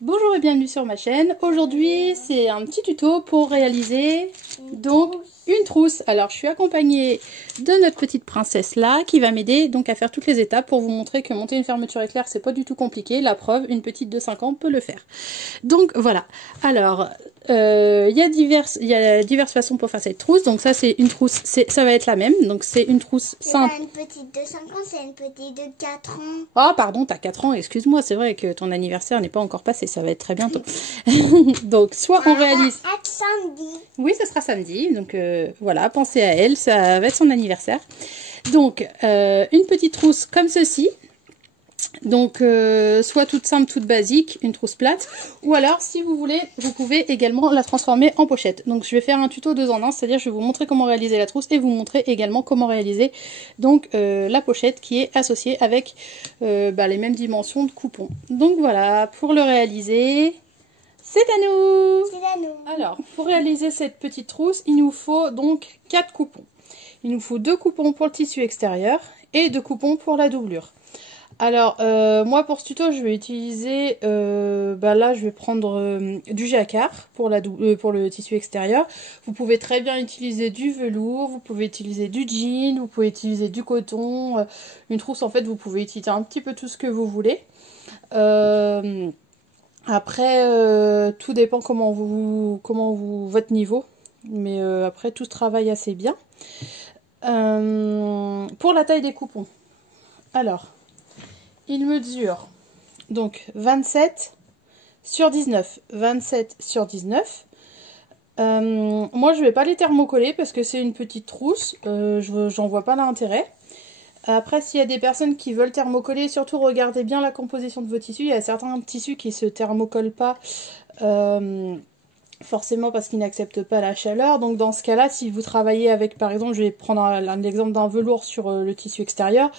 Bonjour et bienvenue sur ma chaîne. Aujourd'hui c'est un petit tuto pour réaliser donc une trousse. Alors je suis accompagnée de notre petite princesse là qui va m'aider donc à faire toutes les étapes pour vous montrer que monter une fermeture éclair c'est pas du tout compliqué. La preuve, une petite de 5 ans peut le faire. Donc voilà. Alors il y a diverses façons pour faire cette trousse. Donc ça c'est une trousse, ça va être la même. Donc c'est une trousse simple. C'est pas une petite de 5 ans, c'est une petite de 4 ans. Ah pardon, t'as 4 ans, excuse-moi, c'est vrai que ton anniversaire n'est pas encore passé, ça va être très bientôt. Donc soit on réalise... Ça va être samedi. Oui, ce sera samedi, donc voilà, pensez à elle, ça va être son anniversaire. Donc une petite trousse comme ceci. Donc soit toute simple, toute basique, une trousse plate, ou alors si vous voulez, vous pouvez également la transformer en pochette. Donc je vais faire un tuto 2 en 1, c'est-à-dire je vais vous montrer comment réaliser la trousse et vous montrer également comment réaliser donc la pochette qui est associée avec les mêmes dimensions de coupons. Donc voilà, pour le réaliser, c'est à nous. C'est à nous. Alors pour réaliser cette petite trousse, il nous faut donc 4 coupons. Il nous faut 2 coupons pour le tissu extérieur et 2 coupons pour la doublure. Alors, moi pour ce tuto, je vais utiliser, là je vais prendre du jacquard pour le tissu extérieur. Vous pouvez très bien utiliser du velours, vous pouvez utiliser du jean, vous pouvez utiliser du coton. Une trousse, en fait, vous pouvez utiliser un petit peu tout ce que vous voulez. Après, tout dépend votre niveau. Mais après, tout se travaille assez bien. Pour la taille des coupons. Alors... il mesure donc 27 sur 19. 27 sur 19. Moi, je ne vais pas les thermocoller parce que c'est une petite trousse. J'en vois pas l'intérêt. Après, s'il y a des personnes qui veulent thermocoller, surtout regardez bien la composition de vos tissus. Il y a certains tissus qui ne se thermocollent pas. Forcément parce qu'ils n'acceptent pas la chaleur. Donc dans ce cas-là, si vous travaillez avec, par exemple, je vais prendre l'exemple d'un velours sur le tissu extérieur,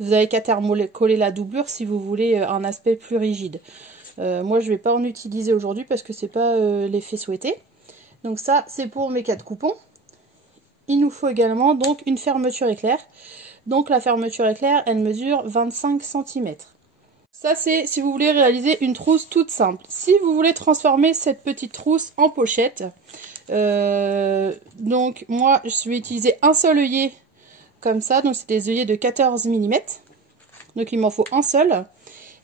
vous n'avez qu'à thermocoller la doublure si vous voulez un aspect plus rigide. Moi, je ne vais pas en utiliser aujourd'hui parce que c'est pas l'effet souhaité. Donc ça, c'est pour mes 4 coupons. Il nous faut également donc une fermeture éclair. Donc la fermeture éclair, elle mesure 25 cm. Ça, c'est si vous voulez réaliser une trousse toute simple. Si vous voulez transformer cette petite trousse en pochette, donc moi, je vais utiliser un seul œillet comme ça. Donc, c'est des œillets de 14 mm. Donc, il m'en faut un seul.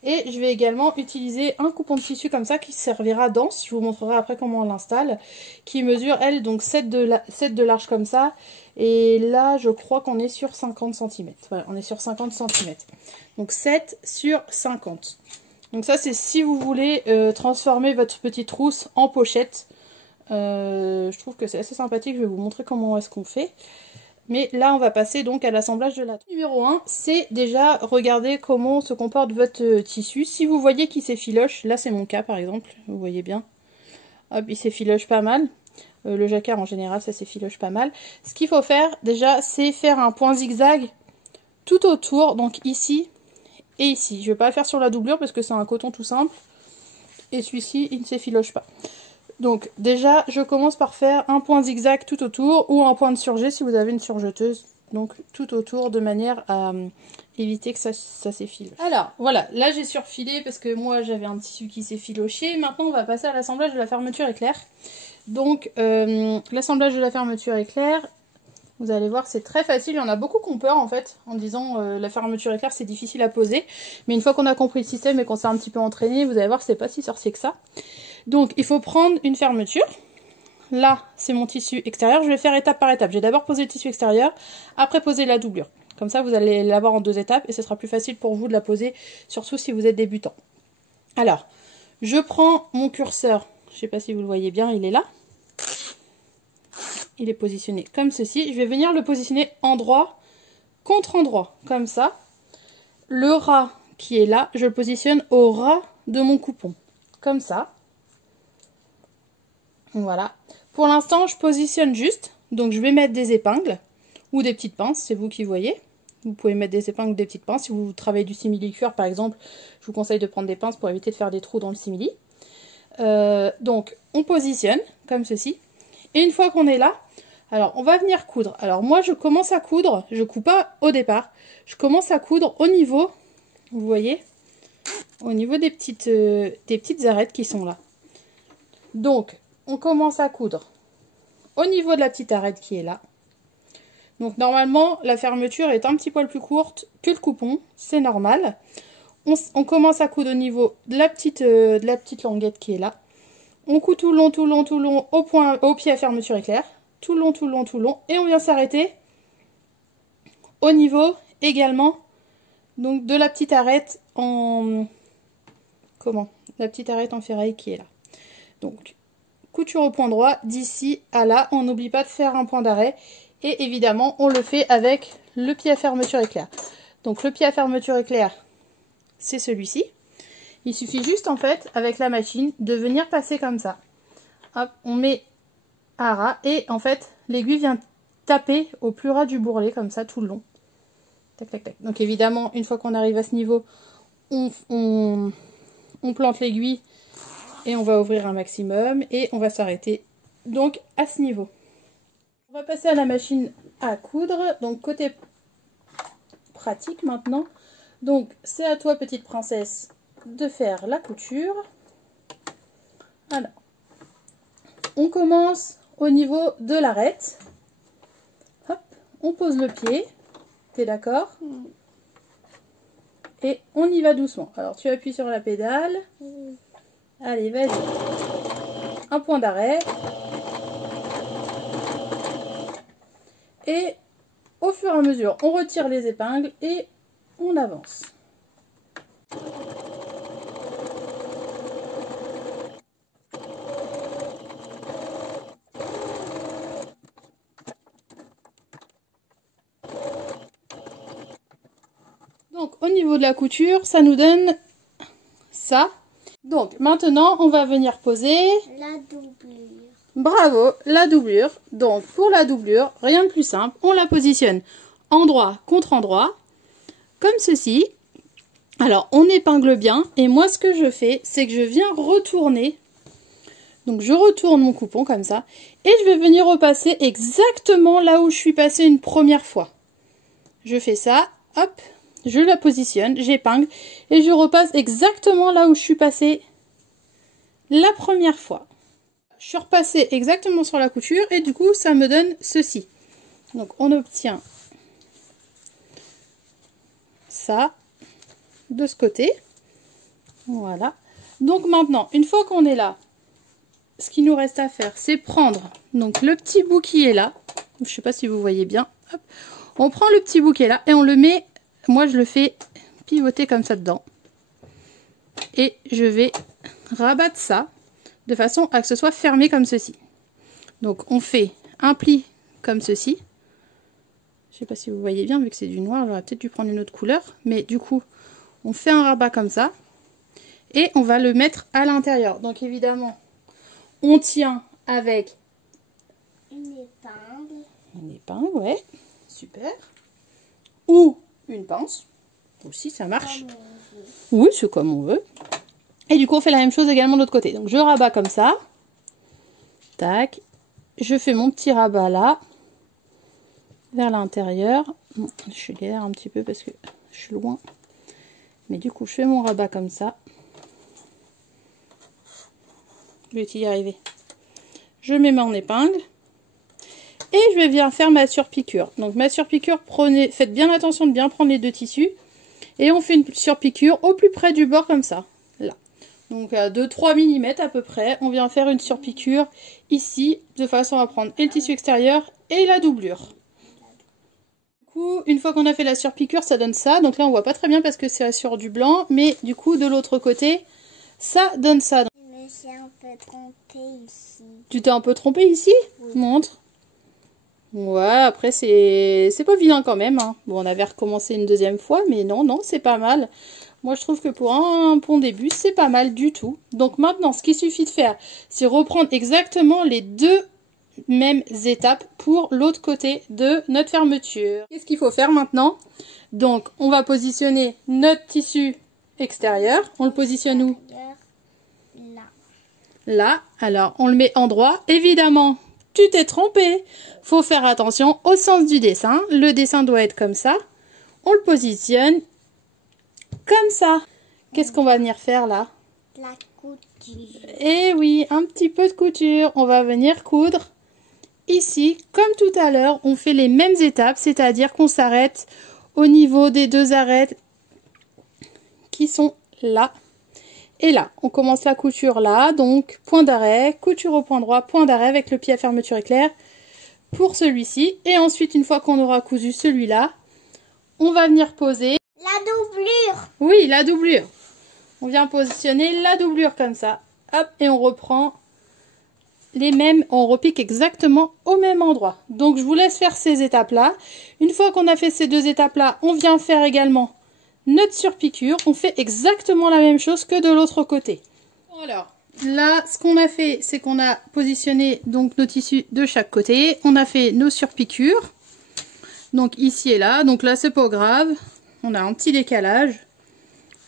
Et je vais également utiliser un coupon de tissu comme ça qui servira d'anse. Je vous montrerai après comment on l'installe. Qui mesure, elle, donc 7 de large comme ça. Et là, je crois qu'on est sur 50 cm. Voilà, on est sur 50 cm. Donc 7 sur 50. Donc ça, c'est si vous voulez transformer votre petite trousse en pochette. Je trouve que c'est assez sympathique. Je vais vous montrer comment est-ce qu'on fait. Mais là, on va passer donc à l'assemblage de la trousse. Numéro 1, c'est déjà regarder comment se comporte votre tissu. Si vous voyez qu'il s'effiloche, là c'est mon cas par exemple, vous voyez bien. Hop, il s'effiloche pas mal. Le jacquard en général, ça s'effiloche pas mal. Ce qu'il faut faire déjà, c'est faire un point zigzag tout autour, donc ici et ici. Je vais pas le faire sur la doublure parce que c'est un coton tout simple. Et celui-ci, il ne s'effiloche pas. Donc déjà, je commence par faire un point zigzag tout autour ou un point de surjet si vous avez une surjeteuse. Donc tout autour de manière à éviter que ça s'effile. Alors voilà, là j'ai surfilé parce que moi j'avais un tissu qui s'effilochait. Maintenant on va passer à l'assemblage de la fermeture éclair. Donc l'assemblage de la fermeture éclair, vous allez voir c'est très facile. Il y en a beaucoup qui ont peur en fait en disant la fermeture éclair c'est difficile à poser. Mais une fois qu'on a compris le système et qu'on s'est un petit peu entraîné, vous allez voir c'est pas si sorcier que ça. Donc il faut prendre une fermeture. Là c'est mon tissu extérieur, je vais faire étape par étape. Je vais d'abord poser le tissu extérieur, après poser la doublure. Comme ça vous allez l'avoir en 2 étapes et ce sera plus facile pour vous de la poser, surtout si vous êtes débutant. Alors, je prends mon curseur, je ne sais pas si vous le voyez bien, il est là. Il est positionné comme ceci. Je vais venir le positionner endroit contre endroit, comme ça. Le ras qui est là, je le positionne au ras de mon coupon, comme ça. Voilà. Pour l'instant, je positionne juste. Donc, je vais mettre des épingles ou des petites pinces. C'est vous qui voyez. Vous pouvez mettre des épingles ou des petites pinces. Si vous travaillez du simili-cuir, par exemple, je vous conseille de prendre des pinces pour éviter de faire des trous dans le simili. Donc, on positionne comme ceci. Et une fois qu'on est là, alors, on va venir coudre. Alors, moi, je commence à coudre. Je ne couds pas au départ. Je commence à coudre au niveau, vous voyez, au niveau des petites arêtes qui sont là. Donc, on commence à coudre au niveau de la petite arête qui est là. Donc, normalement, la fermeture est un petit poil plus courte que le coupon. C'est normal. On commence à coudre au niveau de la petite languette qui est là. On coud tout le long au pied à fermeture éclair. Tout le long. Et on vient s'arrêter au niveau également donc de la petite arête en... La petite arête en ferraille qui est là. Donc, couture au point droit d'ici à là. On n'oublie pas de faire un point d'arrêt. Et évidemment, on le fait avec le pied à fermeture éclair. Donc, le pied à fermeture éclair, c'est celui-ci. Il suffit juste, en fait, avec la machine, de venir passer comme ça. Hop, on met à ras. Et, en fait, l'aiguille vient taper au plus ras du bourrelet, comme ça, tout le long. Tac, tac, tac. Donc, évidemment, une fois qu'on arrive à ce niveau, on plante l'aiguille et on va ouvrir un maximum et on va s'arrêter donc à ce niveau. On va passer à la machine à coudre, donc côté pratique maintenant. Donc c'est à toi, petite princesse, de faire la couture. Alors, on commence au niveau de l'arête. Hop, on pose le pied, t'es d'accord? Et on y va doucement. Alors tu appuies sur la pédale. Allez, vas-y. Un point d'arrêt. Et au fur et à mesure, on retire les épingles et on avance. Donc au niveau de la couture, ça nous donne ça. Donc maintenant, on va venir poser la doublure. Bravo, la doublure. Donc pour la doublure, rien de plus simple, on la positionne endroit contre endroit, comme ceci. Alors on épingle bien, et moi ce que je fais, c'est que je viens retourner. Donc je retourne mon coupon comme ça, et je vais venir repasser exactement là où je suis passée une première fois. Je fais ça, hop, je la positionne, j'épingle, et je repasse exactement là où je suis passée la première fois. Je suis repassée exactement sur la couture et du coup ça me donne ceci. Donc on obtient ça de ce côté. Voilà. Donc maintenant, une fois qu'on est là, ce qu'il nous reste à faire, c'est prendre donc le petit bout qui est là. Je ne sais pas si vous voyez bien. Hop. On prend le petit bout qui est là et on le met, moi je le fais pivoter comme ça dedans. Et je vais rabattre ça de façon à que ce soit fermé comme ceci. Donc on fait un pli comme ceci. Je ne sais pas si vous voyez bien, vu que c'est du noir, j'aurais peut-être dû prendre une autre couleur. Mais du coup, on fait un rabat comme ça. Et on va le mettre à l'intérieur. Donc évidemment, on tient avec une épingle. Une épingle, ouais. Super. Ou une pince. Aussi, ça marche. Oui, c'est comme on veut. Et du coup, on fait la même chose également de l'autre côté. Donc, je rabats comme ça. Tac. Je fais mon petit rabat là. Vers l'intérieur. Bon, je suis galère un petit peu parce que je suis loin. Mais du coup, je fais mon rabat comme ça. Je vais y arriver. Je mets mon épingle. Et je vais venir faire ma surpiqûre. Donc, ma surpiqûre, faites bien attention de bien prendre les deux tissus. Et on fait une surpiqûre au plus près du bord comme ça. Là. Donc de 3 mm à peu près, on vient faire une surpiqûre ici, de façon à prendre et le tissu extérieur et la doublure. Du coup, une fois qu'on a fait la surpiqûre, ça donne ça. Donc là, on voit pas très bien parce que c'est sur du blanc, mais du coup, de l'autre côté, ça donne ça. Je me suis un peu trompée ici. Tu t'es un peu trompée ici? Oui. Montre. Ouais, après, c'est pas vilain quand même. Hein. Bon, on avait recommencé une deuxième fois, mais non, c'est pas mal. Moi, je trouve que pour un bon début, c'est pas mal du tout. Donc maintenant, ce qu'il suffit de faire, c'est reprendre exactement les deux mêmes étapes pour l'autre côté de notre fermeture. Qu'est-ce qu'il faut faire maintenant? Donc, on va positionner notre tissu extérieur. On le positionne où? Là. Là. Alors, on le met en droit. Évidemment, tu t'es trompé. Faut faire attention au sens du dessin. Le dessin doit être comme ça. On le positionne comme ça. qu'est-ce qu'on va venir faire là? La couture. Eh oui, un petit peu de couture. On va venir coudre. Ici, comme tout à l'heure, on fait les mêmes étapes, c'est-à-dire qu'on s'arrête au niveau des deux arêtes qui sont là et là. On commence la couture là, donc point d'arrêt, couture au point droit, point d'arrêt avec le pied à fermeture éclair pour celui-ci. Et ensuite, une fois qu'on aura cousu celui-là, on va venir poser... La doublure. Oui, la doublure. On vient positionner la doublure comme ça. Hop, et on reprend les mêmes, on repique exactement au même endroit. Donc je vous laisse faire ces étapes-là. Une fois qu'on a fait ces deux étapes-là, on vient faire également notre surpiqûre. On fait exactement la même chose que de l'autre côté. Alors, là, ce qu'on a fait, c'est qu'on a positionné donc nos tissus de chaque côté. On a fait nos surpiqûres. Donc ici et là. Donc là, c'est pas grave. On a un petit décalage.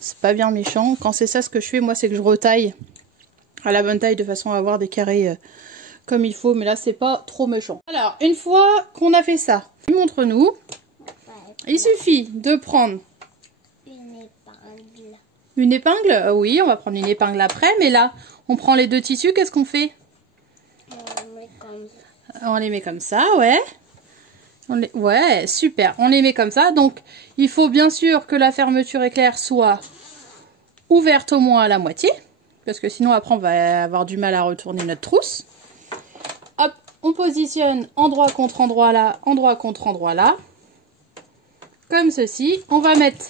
C'est pas bien méchant. Quand c'est ça ce que je fais, moi, c'est que je retaille à la bonne taille de façon à avoir des carrés comme il faut. Mais là, c'est pas trop méchant. Alors, une fois qu'on a fait ça, montre-nous. Il suffit de prendre Une épingle. une épingle. Oui, on va prendre une épingle après. Mais là, on prend les deux tissus. Qu'est-ce qu'on fait? On met comme ça. On les met comme ça, ouais. Ouais, super. On les met comme ça. Donc, il faut bien sûr que la fermeture éclair soit ouverte au moins à la moitié. Parce que sinon, après, on va avoir du mal à retourner notre trousse. Hop, on positionne endroit contre endroit là, endroit contre endroit là. Comme ceci. On va mettre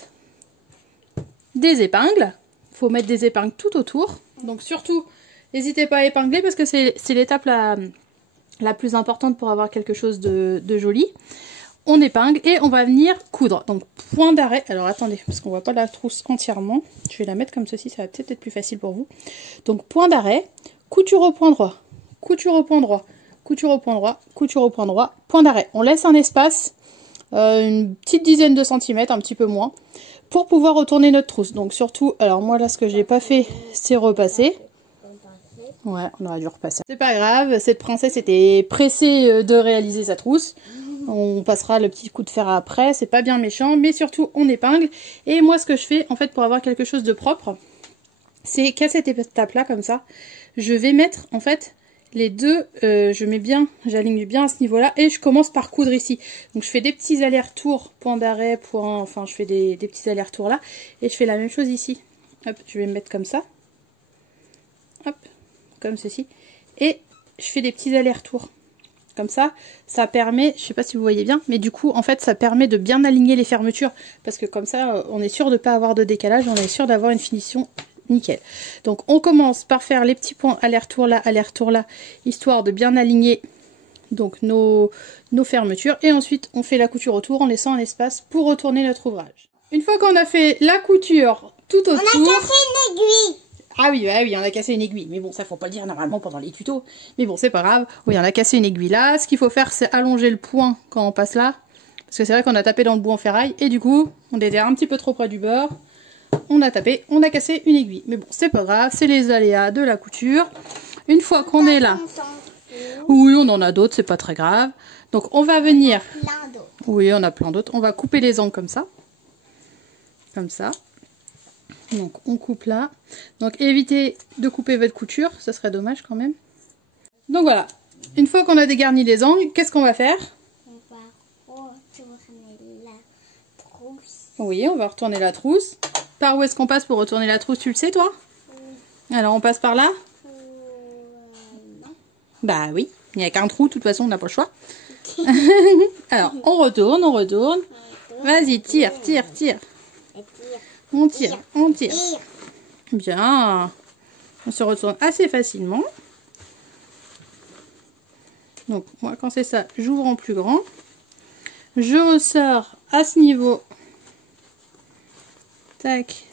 des épingles. Il faut mettre des épingles tout autour. Donc, surtout, n'hésitez pas à épingler parce que c'est l'étape la plus importante pour avoir quelque chose de joli. On épingle et on va venir coudre. Donc point d'arrêt. Alors attendez, parce qu'on voit pas la trousse entièrement. Je vais la mettre comme ceci, ça va peut-être être plus facile pour vous. Donc point d'arrêt, couture au point droit, couture au point droit, couture au point droit, couture au point droit, point d'arrêt. On laisse un espace, une petite dizaine de centimètres, un petit peu moins, pour pouvoir retourner notre trousse. Donc surtout, alors moi là ce que j'ai pas fait, c'est repasser. Ouais, on aurait dû repasser. C'est pas grave, cette princesse était pressée de réaliser sa trousse. On passera le petit coup de fer après, c'est pas bien méchant, mais surtout on épingle. Et moi ce que je fais, en fait, pour avoir quelque chose de propre, c'est qu'à cette étape-là, comme ça, je vais mettre, en fait, les deux, je mets bien, j'aligne bien à ce niveau-là, et je commence par coudre ici. Donc je fais des petits allers-retours, point d'arrêt, point, enfin je fais des petits allers-retours là, et je fais la même chose ici. Hop, je vais me mettre comme ça. Hop. Comme ceci, et je fais des petits allers-retours comme ça permet, je sais pas si vous voyez bien, mais du coup en fait ça permet de bien aligner les fermetures, parce que comme ça on est sûr de pas avoir de décalage, on est sûr d'avoir une finition nickel. Donc on commence par faire les petits points aller-retour là, histoire de bien aligner donc nos fermetures, et ensuite on fait la couture autour en laissant un espace pour retourner notre ouvrage. Une fois qu'on a fait la couture tout autour, On a cassé une aiguille. Ah oui, on a cassé une aiguille. Mais bon, ça faut pas le dire normalement pendant les tutos. Mais bon, c'est pas grave. Oui, on a cassé une aiguille là. Ce qu'il faut faire, c'est allonger le point quand on passe là. Parce que c'est vrai qu'on a tapé dans le bout en ferraille. Et du coup, on était un petit peu trop près du beurre. On a tapé, on a cassé une aiguille. Mais bon, c'est pas grave. C'est les aléas de la couture. Une fois qu'on est là. Oui, on en a d'autres, c'est pas très grave. Donc on va venir. Plein d'autres. Oui, on a plein d'autres. On va couper les angles comme ça. Comme ça. Donc on coupe là. Donc évitez de couper votre couture, ça serait dommage quand même. Donc voilà, une fois qu'on a dégarni les angles, qu'est-ce qu'on va faire? On va retourner la trousse. Oui, on va retourner la trousse. Par où est-ce qu'on passe pour retourner la trousse, tu le sais toi? Oui. Alors on passe par là? Non. Bah oui, il n'y a qu'un trou, de toute façon on n'a pas le choix. Alors on retourne. Vas-y, tire. On tire. Bien. On se retourne assez facilement. Donc, moi, quand c'est ça, j'ouvre en plus grand. Je ressors à ce niveau. Tac.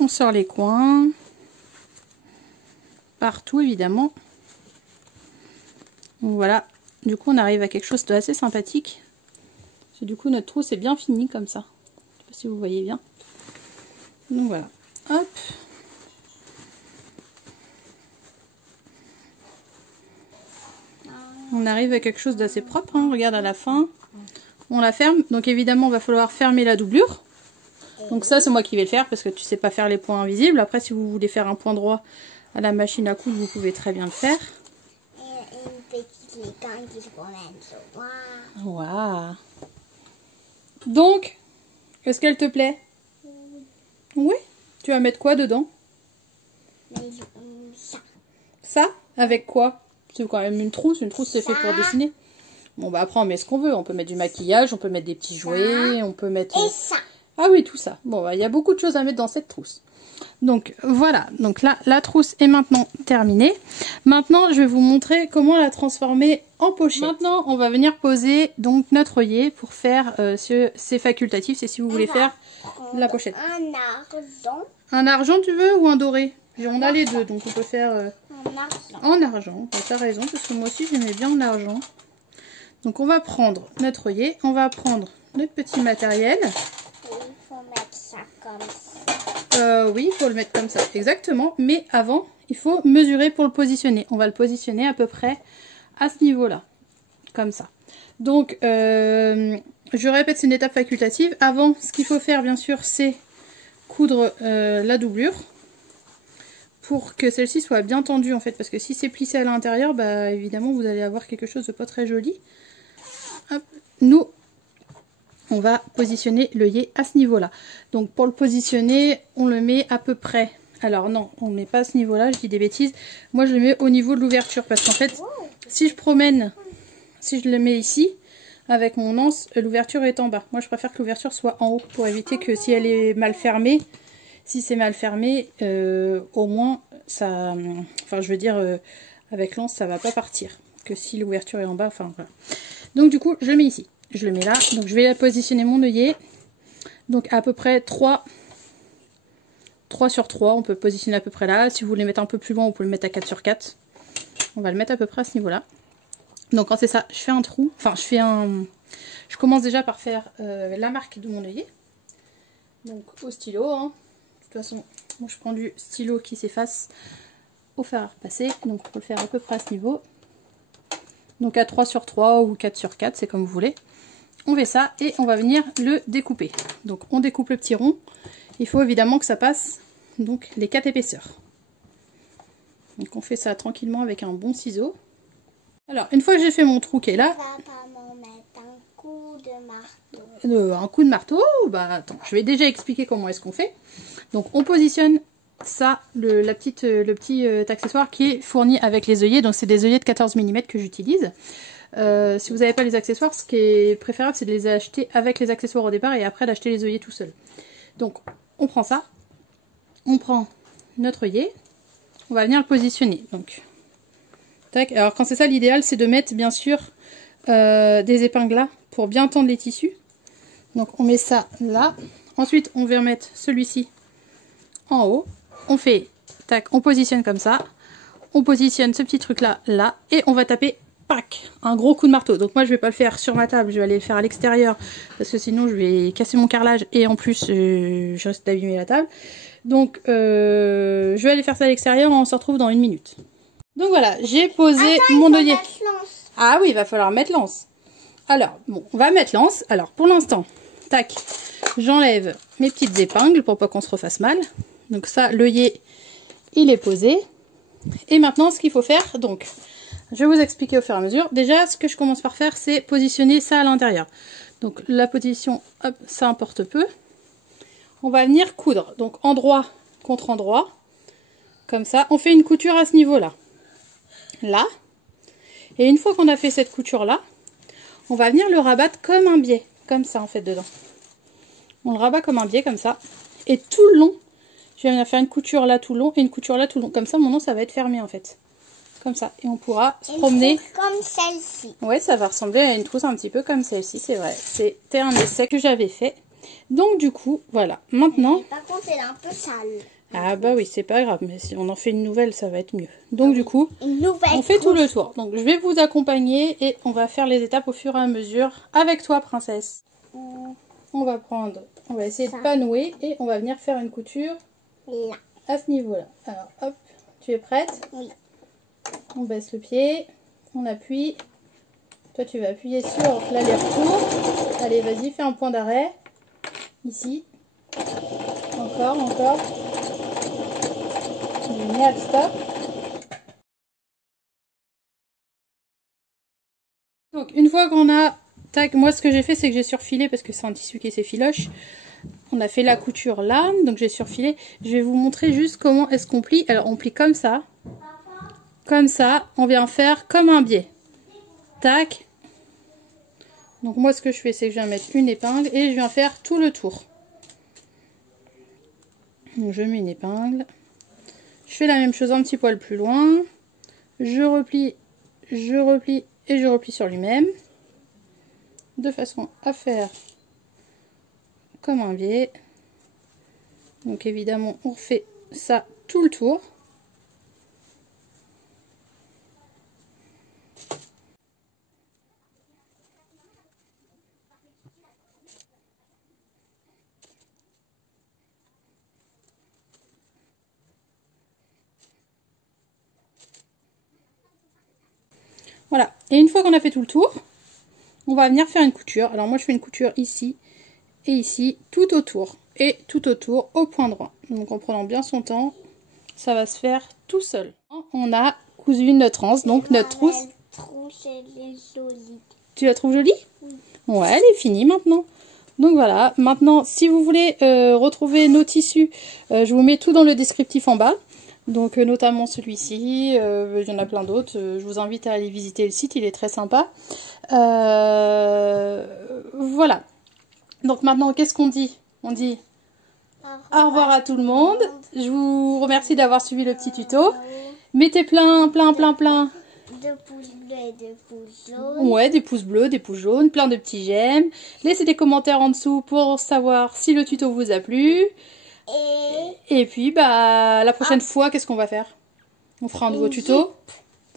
On sort les coins. Partout, évidemment. Donc, voilà. Du coup, on arrive à quelque chose d'assez sympathique. Parce que du coup, notre trousse est bien finie comme ça. Je sais pas si vous voyez bien. Donc voilà. Hop. On arrive à quelque chose d'assez propre. Hein. Regarde à la fin. on la ferme. Donc évidemment, il va falloir fermer la doublure. Donc ça, c'est moi qui vais le faire parce que tu sais pas faire les points invisibles. Après, si vous voulez faire un point droit à la machine à coudre, vous pouvez très bien le faire. Et une petite licorne qui se promène sur moi. Waouh. Donc, est-ce qu'elle te plaît? Oui. Tu vas mettre quoi dedans? Ça. Ça? Avec quoi? C'est quand même une trousse. Une trousse, c'est fait pour dessiner. Bon, bah après, on met ce qu'on veut. On peut mettre du maquillage, on peut mettre des petits jouets, on peut mettre... Et ça. Ah oui, tout ça. Bon, bah, il y a beaucoup de choses à mettre dans cette trousse. Donc, voilà. Donc là, la trousse est maintenant terminée. Maintenant, je vais vous montrer comment la transformer en pochette. Maintenant, on va venir poser donc notre œillet pour faire c'est facultatif. C'est si vous voulez faire la pochette. Un argent. Un argent, tu veux, ou un doré? On a les deux, donc on peut faire En argent. en argent. Tu as raison, parce que moi aussi, j'aimais bien en argent. Donc, on va prendre notre œillet. On va prendre notre petit matériel. Il faut mettre ça comme ça. Oui, il faut le mettre comme ça, exactement. Mais avant, il faut mesurer pour le positionner. On va le positionner à peu près à ce niveau-là, comme ça. Donc, je répète, c'est une étape facultative. Avant, ce qu'il faut faire, bien sûr, c'est coudre la doublure pour que celle-ci soit bien tendue, en fait. Parce que si c'est plissé à l'intérieur, bah évidemment, vous allez avoir quelque chose de pas très joli. Hop. Nous, on va positionner l'œillet à ce niveau-là. Donc pour le positionner, on le met à peu près... Alors non, on ne met pas à ce niveau-là, je dis des bêtises. Moi je le mets au niveau de l'ouverture parce qu'en fait, si je promène, si je le mets ici, avec mon anse, l'ouverture est en bas. Moi je préfère que l'ouverture soit en haut pour éviter que si elle est mal fermée, si c'est mal fermé, au moins ça... Enfin je veux dire, avec l'anse ça va pas partir. Que si l'ouverture est en bas, enfin voilà. Donc du coup, je le mets ici. Je le mets là, donc je vais positionner mon œillet, donc à peu près 3 sur 3, on peut positionner à peu près là. Si vous voulez mettre un peu plus loin, vous pouvez le mettre à 4 sur 4. On va le mettre à peu près à ce niveau là. Donc quand c'est ça, je fais un trou, enfin je commence déjà par faire la marque de mon œillet. Donc au stylo, hein. De toute façon, moi je prends du stylo qui s'efface au fer à repasser, donc on peut le faire à peu près à ce niveau. Donc à 3 sur 3 ou 4 sur 4, c'est comme vous voulez. On fait ça et on va venir le découper. Donc on découpe le petit rond. Il faut évidemment que ça passe donc les 4 épaisseurs. Donc on fait ça tranquillement avec un bon ciseau. Alors une fois que j'ai fait mon trou qui est là... On va pas m'en mettre un coup de marteau. Un coup de marteau, bah attends, je vais déjà expliquer comment est-ce qu'on fait. Donc on positionne ça, le petit accessoire qui est fourni avec les œillets. Donc c'est des œillets de 14 mm que j'utilise. Si vous n'avez pas les accessoires, ce qui est préférable, c'est de les acheter avec les accessoires au départ et après d'acheter les œillets tout seul. Donc, on prend ça, on prend notre œillet, on va venir le positionner. Donc, tac. Alors, quand c'est ça, l'idéal, c'est de mettre, bien sûr, des épingles là pour bien tendre les tissus. Donc, on met ça là. Ensuite, on va remettre celui-ci en haut. On fait, tac, on positionne comme ça. On positionne ce petit truc là, là, et on va taper. Pac, un gros coup de marteau. Donc moi je vais pas le faire sur ma table, je vais aller le faire à l'extérieur parce que sinon je vais casser mon carrelage et en plus je risque d'abîmer la table. Donc je vais aller faire ça à l'extérieur, on se retrouve dans 1 minute. Donc voilà, j'ai posé mon œillet. Ah oui, il va falloir mettre l'anse. Alors bon, on va mettre l'anse. Alors pour l'instant, tac, j'enlève mes petites épingles pour pas qu'on se refasse mal. Donc ça, l'œillet il est posé. Et maintenant ce qu'il faut faire, donc... Je vais vous expliquer au fur et à mesure. Déjà, ce que je commence par faire, c'est positionner ça à l'intérieur. Donc la position, hop, ça importe peu. On va venir coudre. Donc endroit contre endroit. Comme ça. On fait une couture à ce niveau-là. Là. Et une fois qu'on a fait cette couture-là, on va venir le rabattre comme un biais. Comme ça, en fait, dedans. On le rabat comme un biais, comme ça. Et tout le long, je vais venir faire une couture là tout le long et une couture là tout le long. Comme ça, mon nom, ça va être fermé, en fait. Comme ça, et on pourra se promener comme celle-ci. Ouais, ça va ressembler à une trousse un petit peu comme celle-ci, c'est vrai. C'était un essai que j'avais fait. Donc du coup, voilà. Maintenant... Par contre, elle est un peu sale. Ah bah oui, c'est pas grave, mais si on en fait une nouvelle, ça va être mieux. Donc du coup, on fait tout le tour. Donc je vais vous accompagner et on va faire les étapes au fur et à mesure avec toi, princesse. On va prendre, on va essayer de pas nouer et on va venir faire une couture là, à ce niveau-là. Alors hop, tu es prête? Oui. On baisse le pied, on appuie. Toi, tu vas appuyer sur l'aller-retour. Allez, vas-y, fais un point d'arrêt. Ici. Encore, encore. Génial, stop. Donc, une fois qu'on a... Tac, moi, ce que j'ai fait, c'est que j'ai surfilé parce que c'est un tissu qui s'effiloche. On a fait la couture là, donc j'ai surfilé. Je vais vous montrer juste comment est-ce qu'on plie. Alors, on plie comme ça. Comme ça. On vient faire comme un biais. Tac. Donc, moi, ce que je fais, c'est que je viens mettre une épingle et je viens faire tout le tour. Donc, je mets une épingle. Je fais la même chose un petit poil plus loin. Je replie et je replie sur lui-même. De façon à faire comme un biais. Donc évidemment, on refait ça tout le tour. Voilà. Et une fois qu'on a fait tout le tour, on va venir faire une couture. Alors moi je fais une couture ici et ici, tout autour. Et tout autour au point droit. Donc en prenant bien son temps, ça va se faire tout seul. On a cousu notre anse, donc notre trousse. Elle est jolie. Tu la trouves jolie? Oui. Ouais, elle est finie maintenant. Donc voilà, maintenant si vous voulez retrouver nos tissus, je vous mets tout dans le descriptif en bas. Donc notamment celui-ci, il y en a plein d'autres. Je vous invite à aller visiter le site, il est très sympa. Voilà. Donc maintenant, qu'est-ce qu'on dit? On dit au revoir à tout le monde. Je vous remercie d'avoir suivi le petit tuto. Mettez plein. De pouces bleus et de pouces jaunes. Ouais, des pouces bleus, des pouces jaunes, plein de petits j'aime. Laissez des commentaires en dessous pour savoir si le tuto vous a plu. Et puis, bah, la prochaine fois, qu'est-ce qu'on va faire? On fera un nouveau tuto.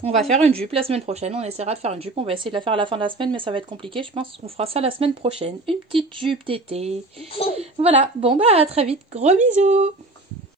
On va faire une jupe la semaine prochaine. On essaiera de faire une jupe. On va essayer de la faire à la fin de la semaine, mais ça va être compliqué, je pense. On fera ça la semaine prochaine. Une petite jupe d'été. Voilà. Bon, bah, à très vite. Gros bisous.